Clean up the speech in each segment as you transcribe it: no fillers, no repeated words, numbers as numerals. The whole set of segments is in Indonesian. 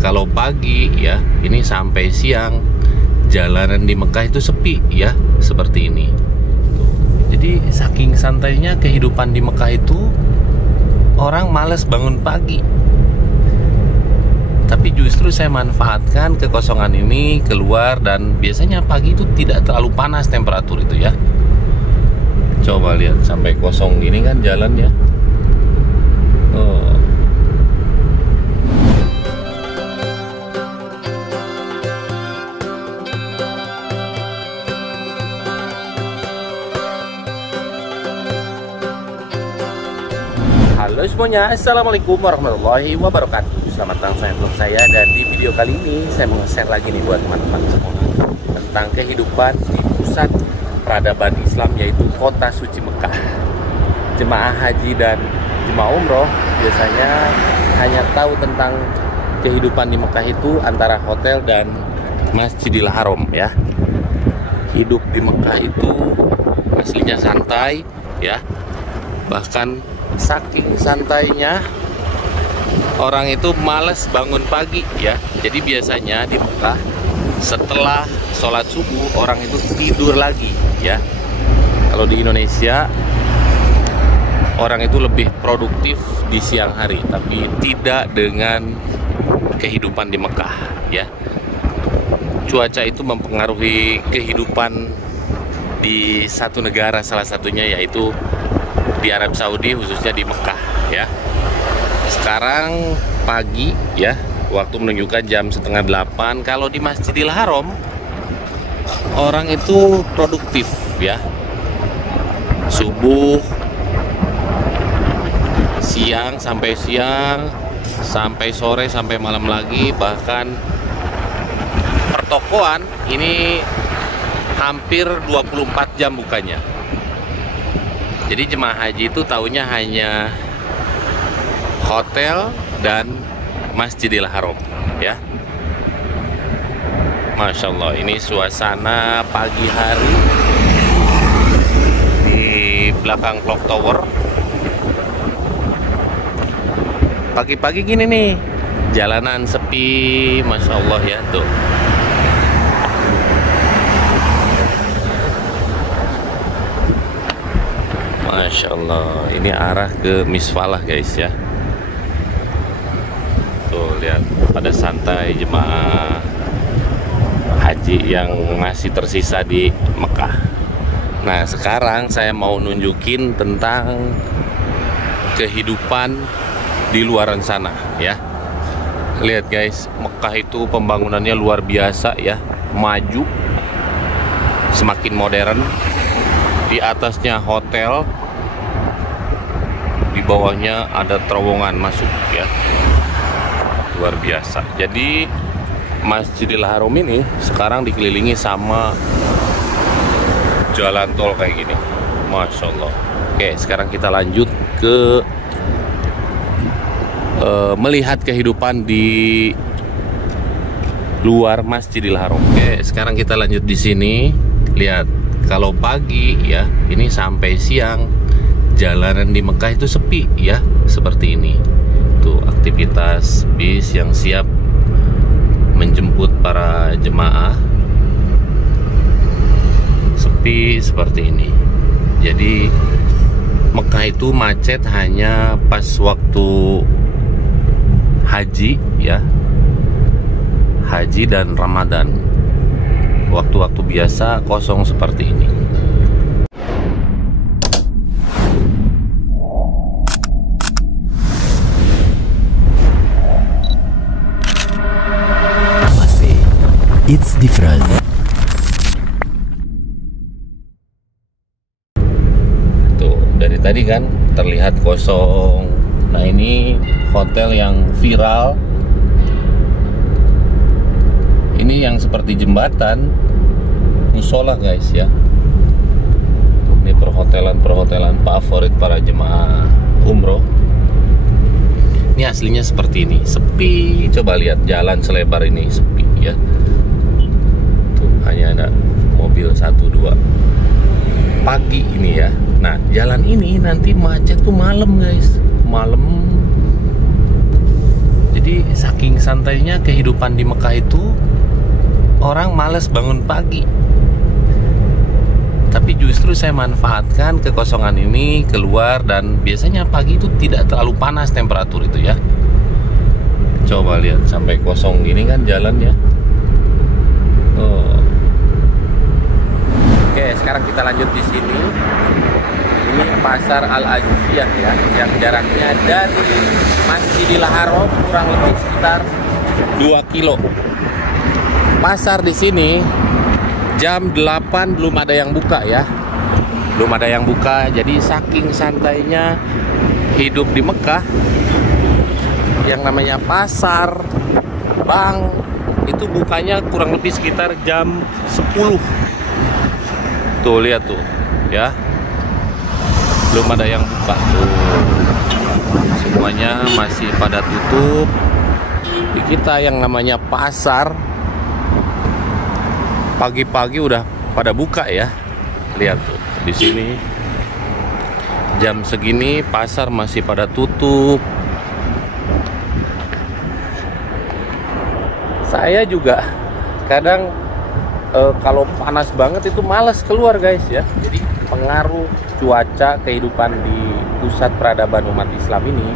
kalau pagi ya, ini sampai siang jalanan di Mekah itu sepi ya, seperti ini. Jadi saking santainya kehidupan di Mekah itu, orang malas bangun pagi. Tapi justru saya manfaatkan kekosongan ini keluar, dan biasanya pagi itu tidak terlalu panas temperatur itu ya. Coba lihat sampai kosong gini kan jalannya. Oh. Halo semuanya, assalamualaikum warahmatullahi wabarakatuh. Selamat datang saya, dan di video kali ini saya mau share lagi nih buat teman-teman semua tentang kehidupan di pusat peradaban Islam, yaitu kota suci Mekah. Jemaah haji dan jemaah umroh biasanya hanya tahu tentang kehidupan di Mekah itu antara hotel dan Masjidil Haram ya. Hidup di Mekah itu aslinya santai ya, bahkan saking santainya orang itu malas bangun pagi ya. Jadi biasanya di Mekah setelah sholat subuh orang itu tidur lagi ya. Kalau di Indonesia orang itu lebih produktif di siang hari, tapi tidak dengan kehidupan di Mekah ya. Cuaca itu mempengaruhi kehidupan di satu negara, salah satunya yaitu di Arab Saudi, khususnya di Mekah ya. Sekarang pagi ya, waktu menunjukkan jam 7:30. Kalau di Masjidil Haram orang itu produktif ya. Subuh, siang, sampai sore, sampai malam lagi. Bahkan pertokoan ini hampir 24 jam bukanya. Jadi jemaah haji itu taunya hanya hotel dan Masjidil Haram ya. Masya Allah, ini suasana pagi hari di belakang Clock Tower. Pagi-pagi gini nih, jalanan sepi, Masya Allah ya tuh. Masya Allah, ini arah ke Misfalah guys ya. Tuh lihat, pada santai jemaah haji yang masih tersisa di Mekah. Nah sekarang saya mau nunjukin tentang kehidupan di luaran sana ya. Lihat guys, Mekah itu pembangunannya luar biasa ya, maju, semakin modern. Di atasnya hotel, di bawahnya ada terowongan masuk ya, luar biasa. Jadi Masjidil Haram ini sekarang dikelilingi sama jalan tol kayak gini, Masya Allah. Oke, sekarang kita lanjut ke melihat kehidupan di luar Masjidil Haram. Oke, sekarang kita lanjut di sini. Lihat, kalau pagi ya, ini sampai siang jalanan di Mekah itu sepi ya, seperti ini. Tuh aktivitas bis yang siap menjemput para jemaah, sepi seperti ini. Jadi Mekah itu macet hanya pas waktu haji ya, haji dan Ramadan. Waktu-waktu biasa kosong seperti ini. It's different. Tuh, dari tadi kan terlihat kosong. Nah, ini hotel yang viral. Ini yang seperti jembatan, musola guys ya. Ini perhotelan favorit para jemaah umroh. Ini aslinya seperti ini, sepi. Coba lihat jalan selebar ini, sepi ya. Hanya ada mobil 1-2 pagi ini ya. Nah jalan ini nanti macet tuh malam guys, malam Jadi saking santainya kehidupan di Mekah itu, orang malas bangun pagi. Tapi justru saya manfaatkan kekosongan ini keluar, dan biasanya pagi itu tidak terlalu panas temperatur itu ya. Coba lihat sampai kosong gini kan jalannya. Oke, sekarang kita lanjut di sini. Ini pasar Al-Ajfiyah ya, yang jaraknya dari Masjidil Haram kurang lebih sekitar 2 kilo. Pasar di sini jam 8 belum ada yang buka ya. Belum ada yang buka, jadi saking santainya hidup di Mekah, yang namanya pasar, bank, itu bukanya kurang lebih sekitar jam 10. Tuh, lihat tuh ya. Belum ada yang buka tuh. Semuanya masih pada tutup. Di kita yang namanya pasar, pagi-pagi udah pada buka ya. Lihat tuh, di sini jam segini pasar masih pada tutup. Saya juga kadang kalau panas banget itu malas keluar guys ya. Jadi pengaruh cuaca kehidupan di pusat peradaban umat Islam ini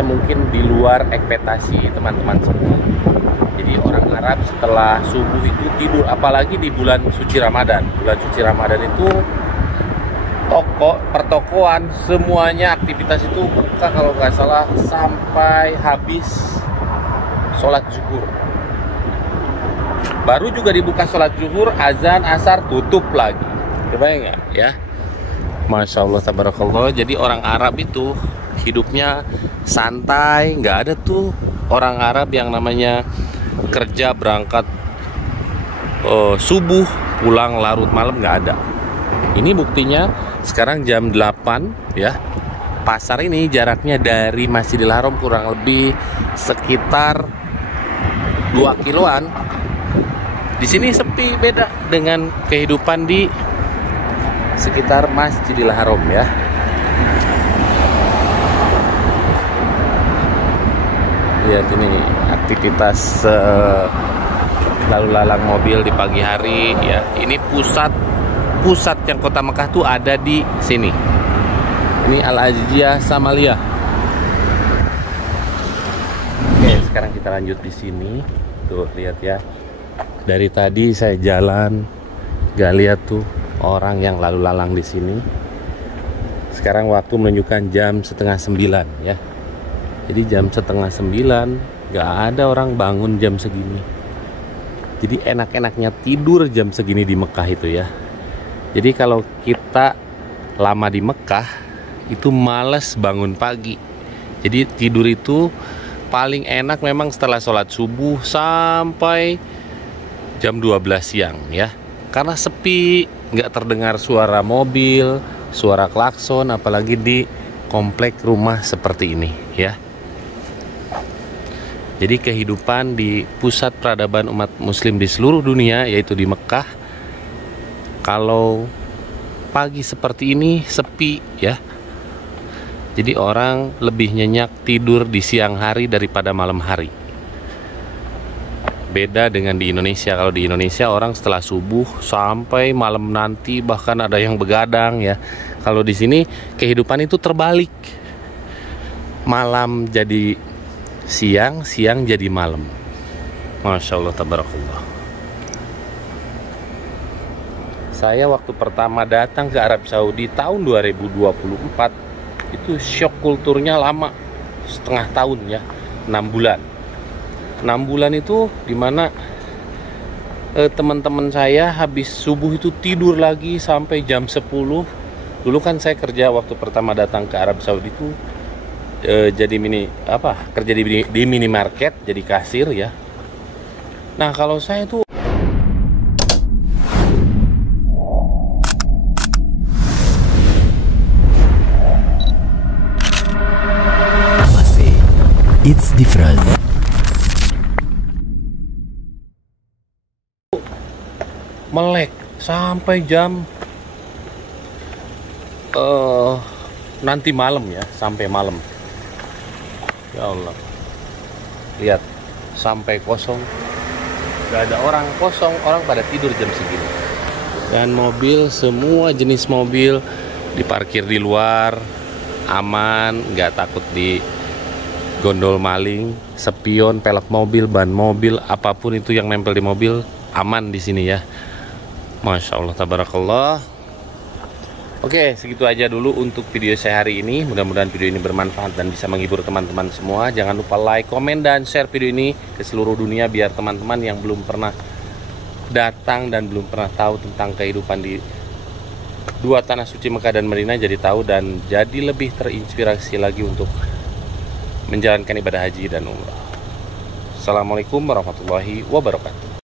mungkin di luar ekspektasi teman-teman semua. Jadi orang Arab setelah subuh itu tidur, apalagi di bulan suci Ramadan. Bulan suci Ramadan itu toko, pertokoan, semuanya aktivitas itu buka kalau nggak salah sampai habis sholat zuhur. Baru juga dibuka sholat zuhur, azan, asar, tutup lagi. Kebayang ya? Masya Allah, tabarakallah. Jadi orang Arab itu hidupnya santai, nggak ada tuh orang Arab yang namanya kerja berangkat subuh pulang larut malam, nggak ada. Ini buktinya sekarang jam 8 ya. Pasar ini jaraknya dari Masjidil Haram kurang lebih sekitar 2 kiloan. Di sini sepi, beda dengan kehidupan di sekitar Masjidil Haram ya. Lihat ini aktivitas lalu lalang mobil di pagi hari ya. Ini pusat yang kota Mekah tuh ada di sini. Ini Al-Ajfiyah Samaliyah. Oke, sekarang kita lanjut di sini. Tuh lihat ya. Dari tadi saya jalan gak lihat tuh orang yang lalu lalang di sini. Sekarang waktu menunjukkan jam 8:30 ya. Jadi jam 8:30 gak ada orang bangun jam segini. Jadi enak-enaknya tidur jam segini di Mekah itu ya. Jadi kalau kita lama di Mekah itu males bangun pagi. Jadi tidur itu paling enak memang setelah sholat subuh sampai jam 12 siang ya. Karena sepi, nggak terdengar suara mobil, suara klakson, apalagi di komplek rumah seperti ini ya. Jadi kehidupan di pusat peradaban umat muslim di seluruh dunia, yaitu di Mekah, kalau pagi seperti ini sepi ya. Jadi orang lebih nyenyak tidur di siang hari daripada malam hari. Beda dengan di Indonesia. Kalau di Indonesia orang setelah subuh sampai malam nanti, bahkan ada yang begadang ya. Kalau di sini kehidupan itu terbalik. Malam jadi siang, siang jadi malam. Masya Allah, tabarakallah. Saya waktu pertama datang ke Arab Saudi tahun 2024 itu shock kulturnya lama, setengah tahun ya, 6 bulan. 6 bulan itu dimana teman-teman saya habis subuh itu tidur lagi sampai jam 10. Dulu kan saya kerja waktu pertama datang ke Arab Saudi itu jadi kerja di minimarket, jadi kasir ya. Nah kalau saya tuh it's different. melek sampai jam nanti malam ya, sampai malam. Ya Allah, lihat sampai kosong, gak ada orang, kosong, orang pada tidur jam segini. Dan mobil, semua jenis mobil diparkir di luar, aman, nggak takut di gondol maling, spion, pelek mobil, ban mobil, apapun itu yang nempel di mobil aman di sini ya. Masya Allah, tabarakallah. Oke, segitu aja dulu untuk video saya hari ini. Mudah-mudahan video ini bermanfaat dan bisa menghibur teman-teman semua. Jangan lupa like, komen, dan share video ini ke seluruh dunia biar teman-teman yang belum pernah datang dan belum pernah tahu tentang kehidupan di dua tanah suci Mekah dan Madinah jadi tahu dan jadi lebih terinspirasi lagi untuk menjalankan ibadah haji dan umrah. Assalamualaikum warahmatullahi wabarakatuh.